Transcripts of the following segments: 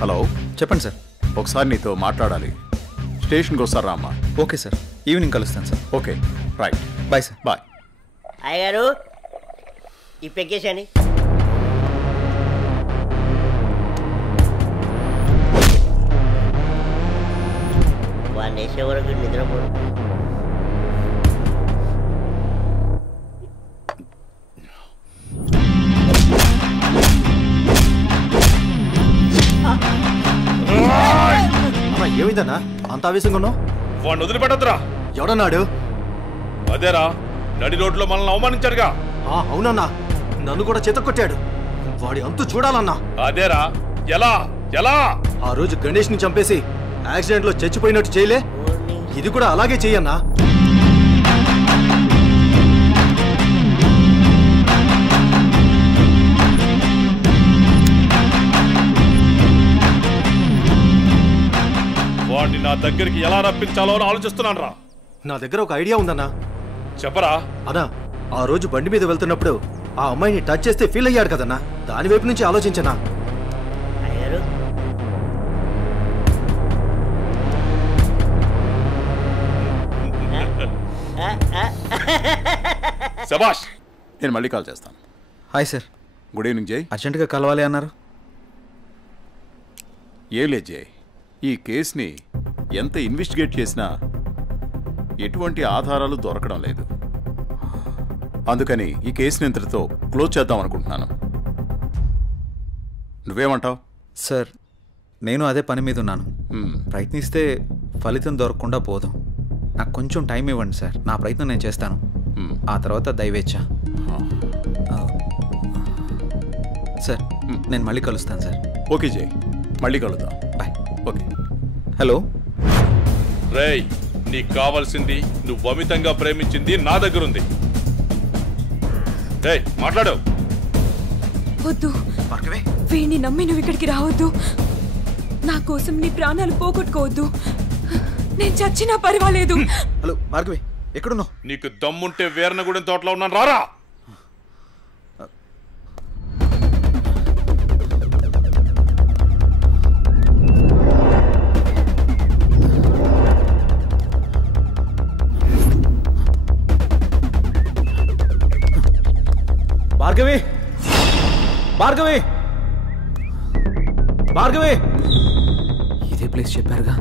Hello, చెప్పండి sir. ఒకసారి నీతో మాట్లాడాలి. స్టేషన్కి వస్తారా అమ్మా? ఓకే సార్, ఈవినింగ్ కలుస్తాను సార్. Okay, right. Bye sir. Bye. అయ్యగారు ఈ పెక్కేసండి. వాడిని వేసే వరకు నిద్రపోడు. ఏమైందన్నా అంత ఆవేశంగా ఉన్నావు? వాడిని వదిలిపెట్టద్దురా. ఎవడన్నాడు? అదేరా, నడి రోడ్లో మనల్ని అవమానించాడుగా. అవునన్నా, నన్ను కూడా చేతకొట్టాడు. వాడి అంతు చూడాలన్నా. అదేరా, ఎలా ఎలా ఆ రోజు గణేష్ ని చంపేసి యాక్సిడెంట్ లో చచ్చిపోయినట్టు చేయలే, ఇది కూడా అలాగే చెయ్యన్నా. వాడిని నా దగ్గరికి ఎలా రప్పించాలో అని ఆలోచిస్తున్నాను రా. నా దగ్గర ఒక ఐడియా ఉందన్నా. చెప్పరా. అన్నా, ఆ రోజు బండి మీద వెళ్తున్నప్పుడు ఆ అమ్మాయిని టచ్ చేస్తే ఫీల్ అయ్యాడు కదన్నా, దాని వైపు నుంచి ఆలోచించనా. అయ్యగారు శభాష్. నేను మళ్ళీ కాల్ చేస్తాను. Hi sir. గుడ్ ఈవినింగ్ జై. అర్జెంటుగా కలవాలి అన్నారు. ఏం లేదు జై, ఈ కేసుని ఎంత ఇన్వెస్టిగేట్ చేసినా ఎటువంటి ఆధారాలు దొరకడం లేదు. అందుకని ఈ కేసుని ఇంతటితో క్లోజ్ చేద్దాం అనుకుంటున్నాను. నువ్వేమంటావు? సార్, నేను అదే పని మీద ఉన్నాను. ప్రయత్నిస్తే ఫలితం దొరకకుండా పోదాం. నాకు కొంచెం టైం ఇవ్వండి సార్, నా ప్రయత్నం నేను చేస్తాను. ఆ తర్వాత దయవేచ్ఛ. సార్, నేను మళ్ళీ కలుస్తాను సార్. ఓకే జై, మళ్ళీ కలుద్దాం. బాయ్. ఓకే. హలో రేయ్, నీకు కావాల్సింది నువ్వు అమితంగా ప్రేమించింది నా దగ్గర ఉంది. రేయ్, మాట్లాడు. వద్దు, వీడిని నమ్మి నువ్వు ఇక్కడికి రావద్దు. నా కోసం నీ ప్రాణాలు పోగొట్టుకోవద్దు. నేను చచ్చినా పర్వాలేదు. హలో భార్గవి, ఎక్కడున్నావు? నీకు దమ్ముంటే వీరనగూడెం తోటలో ఉన్నాను, రారా. భార్గవి, భార్గవి, భార్గవి. ఇదే ప్లేస్ చెప్పారుగా.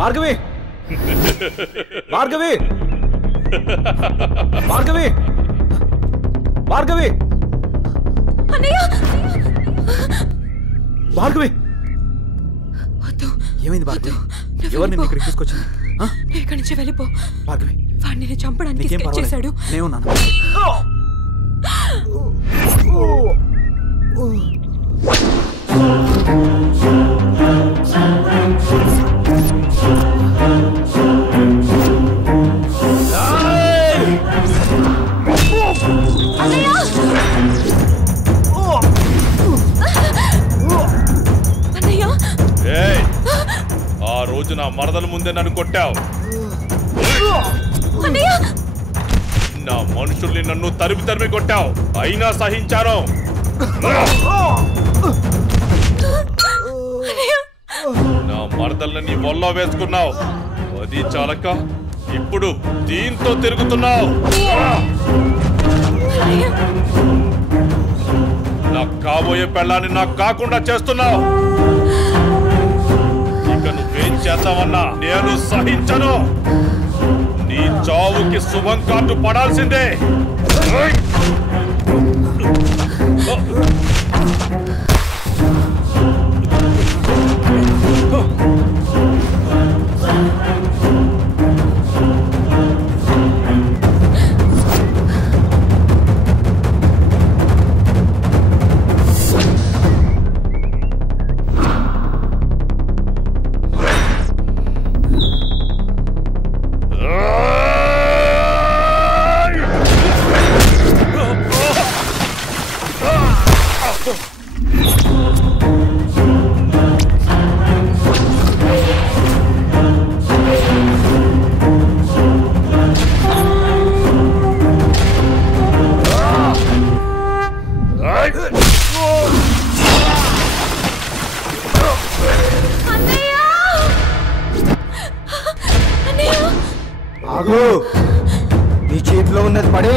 భార్గవి, భార్గవి, భార్గవి, భార్గవి, భార్గవి. ఏమైంది భార్గవి? ఎవరు నిన్ను ఇక్కడికి తీసుకొచ్చింది? ఇక్కడి నుంచి వెళ్ళిపో భార్గవి. వాడిని నేను చంపడానికి స్కెచ్ చేశాడు. నేనున్నాను. ఆ రోజు నా మరదల ముందే నన్ను కొట్టావు. నా మనుషుల్ని నన్ను తరిమి తరిమి కొట్టావు, అయినా సహించాను. నా మరదల్ని నీ వల్ల వేసుకున్నావు, అది చాలక ఇప్పుడు దీంతో తిరుగుతున్నావు. నాకు కాబోయే పెళ్ళాన్ని నాకు కాకుండా చేస్తున్నావు. ఇక నువ్వేం చేద్దామన్నా నేను సహించను. నీ చావుకి శుభం కార్డు పడాల్సిందే. నీ చేతిలో ఉన్నది పడే.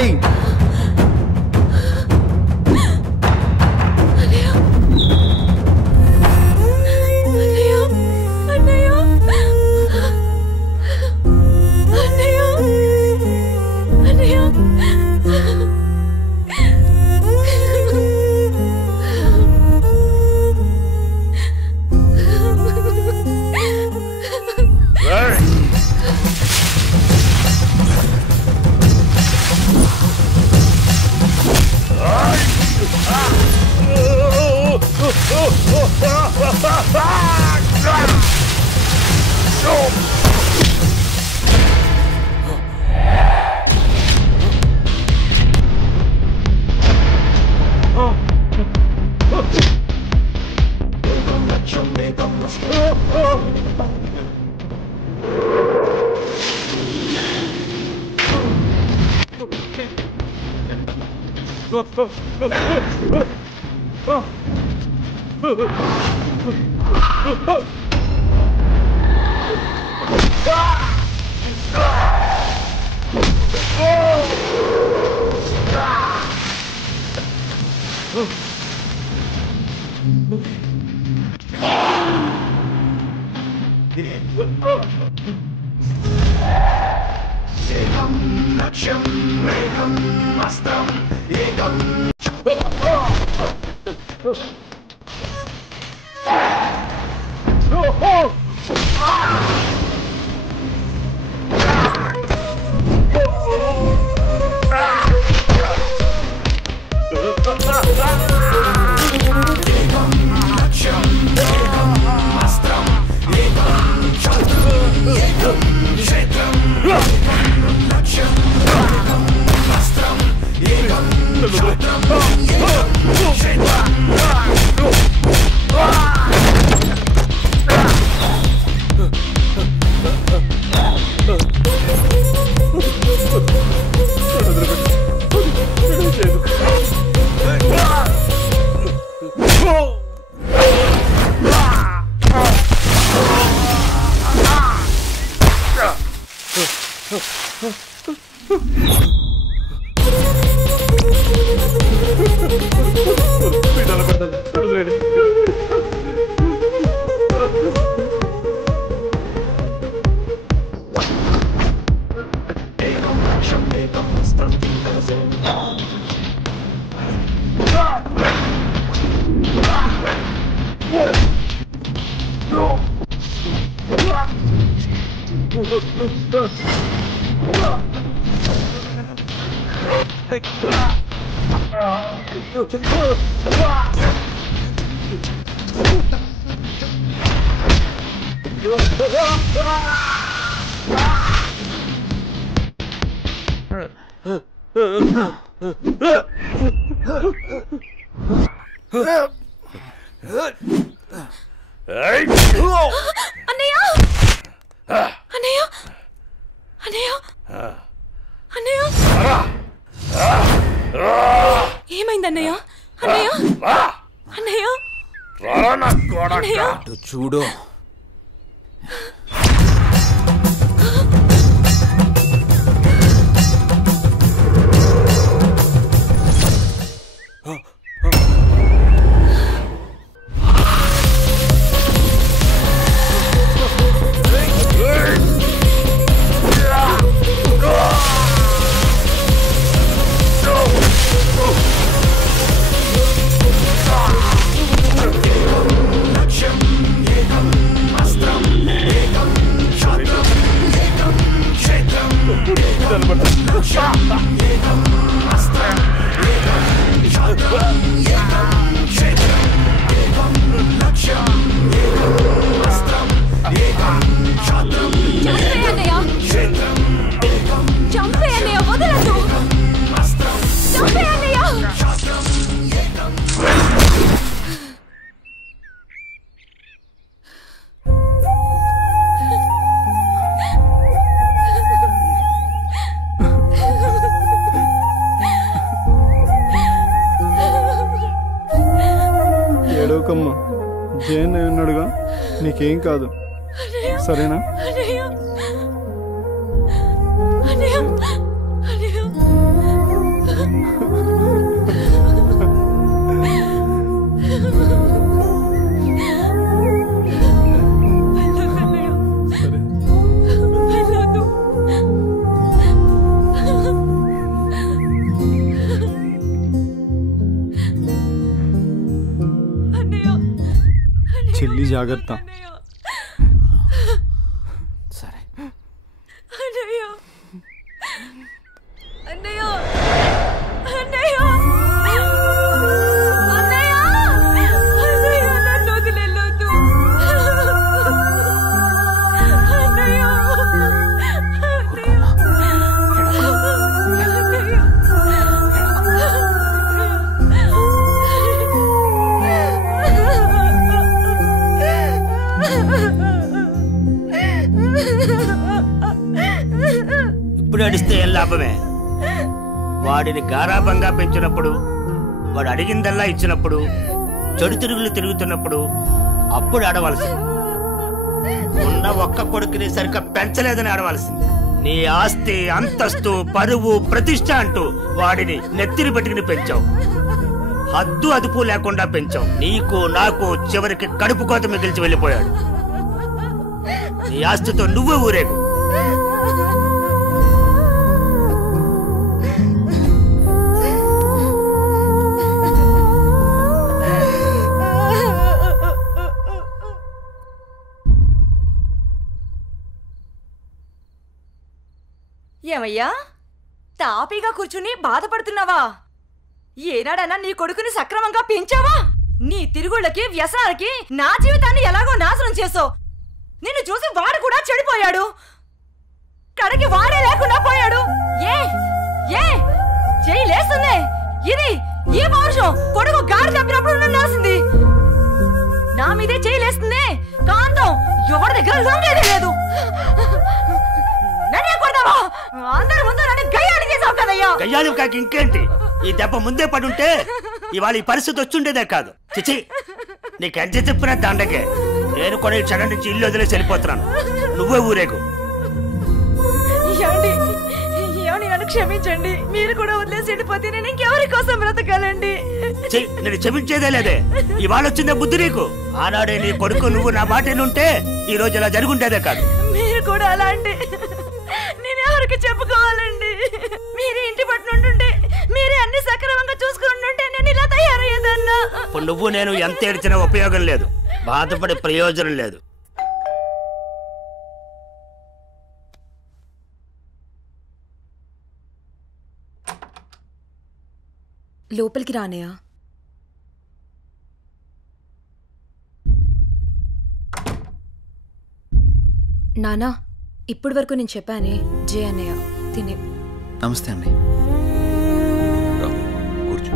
చూడు నీకేం కాదు, సరేనా? అన్నయ్య అన్నయ్య చెల్లి జాగ్రత్త. సరే అన్నయ్య అన్నయ్య అన్నయ్య అన్నయ్య అన్నయ్య నన్ను వదిలేయొద్దు అన్నయ్య ఇప్పుడు అడిస్తే ఏం లాభమే? వాడిని గారాబంగా పెంచినప్పుడు, వాడు అడిగిందల్లా ఇచ్చినప్పుడు, చెడు తిరుగులు తిరుగుతున్నప్పుడు అప్పుడు ఆడవలసింది. ఉన్న ఒక్క కొడుకుని సరిగ్గా పెంచలేదని ఆడవలసింది. నీ ఆస్తి, అంతస్తు, పరువు, ప్రతిష్ట అంటూ వాడిని నెత్తిని పెట్టుకుని పెంచావు. హద్దు అదుపు లేకుండా పెంచావు. నీకు నాకు చివరికి కడుపు కోత మిగిల్చి వెళ్ళిపోయాడు. నీ ఆస్తితో నువ్వే ఊరేగు. ఏమయ్యా, తాపీగా కూర్చుని బాధపడుతున్నావా? ఏనాడన్నా నీ కొడుకుని సక్రమంగా పెంచావా? నీ తిరుగుళ్ళకి, వ్యసనాలకి నా జీవితాన్ని ఎలాగో నాశనం చేసావు. నిన్ను చూసి వాడు కూడా చెడిపోయాడు. కడకి వాడే లేకుండా పోయాడు. ఏ ఏ చెయ్యి లేస్తుంది. ఇది ఈ పౌరుషం కొడుకు గాడి తప్పినప్పుడు ఉండాల్సింది. నా మీదే చెయ్యి లేస్తుంది. కాంతం ఎవరి దగ్గర లొంగేదే లేదు. అందరి ముందు నన్ను గయ్యాన్ని చేసావు కదయ్యా. గయ్యాలు కాక ఇంకేంటి? ఈ దెబ్బ ముందే పడుంటే ఇవాళ ఈ పరిస్థితి వచ్చుండేదే కాదు. చిచి, నీకు ఎంత చెప్పినా దండకే. నేను కూడా ఈ క్షణం నుంచి ఇల్లు వదిలేసి వెళ్ళిపోతున్నాను. నువ్వే ఊరేగు. ఏమండి, నన్ను క్షమించండి. మీరు కూడా వదిలేసి వెళ్ళిపోతే నేను ఇంకెవరి కోసం బ్రతకాలండి? నేను క్షమించేదే లేదే. ఇవాళ వచ్చిందే బుద్ధి నీకు. ఆనాడే నీ కొడుకు నువ్వు నా మాట ఉంటే ఈ రోజు ఇలా జరుగుంటేదే కాదు. మీరు కూడా అలా అంటే నేను ఎవరికి చెప్పుకోవాలండి? మీరే ఇంటి పట్టునుంటుంటే, మీరే అన్ని సక్రమంగా చూసుకుంటుంటే నేను ఇలా తయారయ్యేదన్నా. ఇప్పుడు నువ్వు నేను ఎంత ఏడ్చినా ఉపయోగం లేదు. బాధపడే ప్రయోజనం లేదు. లోపలికి రానయ్యా. నానా, ఇప్పటి వరకు నేను చెప్పానే జే అన్నయ్య తినే. నమస్తే అండి. కూర్చో.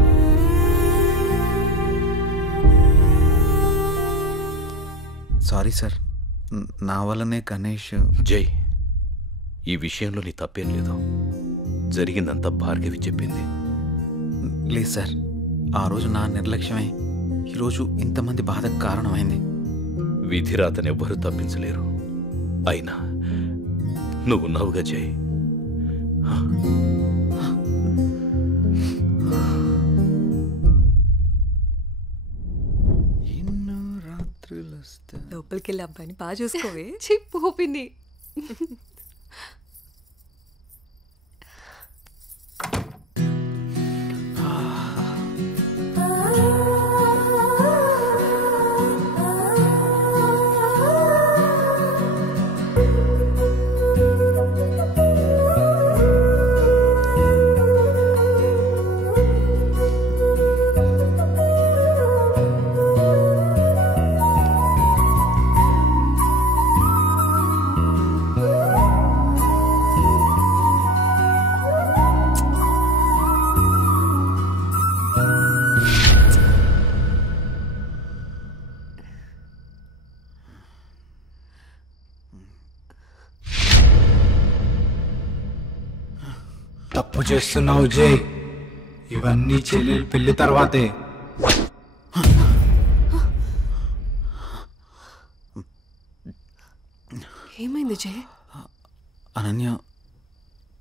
సారీ సార్, నా వల్లనే గణేష్. జై, ఈ విషయంలో నీ తప్పేం లేదు. జరిగిందంతా భార్గవి చెప్పింది. లేదు సార్, ఆ రోజు నా నిర్లక్ష్యమే ఈరోజు ఇంతమంది బాధకు కారణమైంది. విధిరాతనెవ్వరూ తప్పించలేరు. అయినా నువ్వున్నావుగా జై. లోపలికి వెళ్ళి అబ్బాయిని బాగా చూసుకోవే. చెప్పు పిన్ని. తప్పు చేస్తున్నావు జై. ఇవన్నీ చెల్లెలు పెళ్లి తర్వాతే. ఏమైంది జై? అనన్య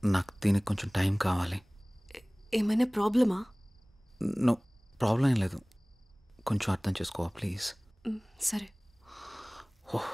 నాకు దీనికి కొంచెం టైం కావాలి. ఏమైనా ప్రాబ్లమా? నో, ప్రాబ్లం ఏం లేదు. కొంచెం అర్థం చేసుకోవా ప్లీజ్? సరే. ఓహ్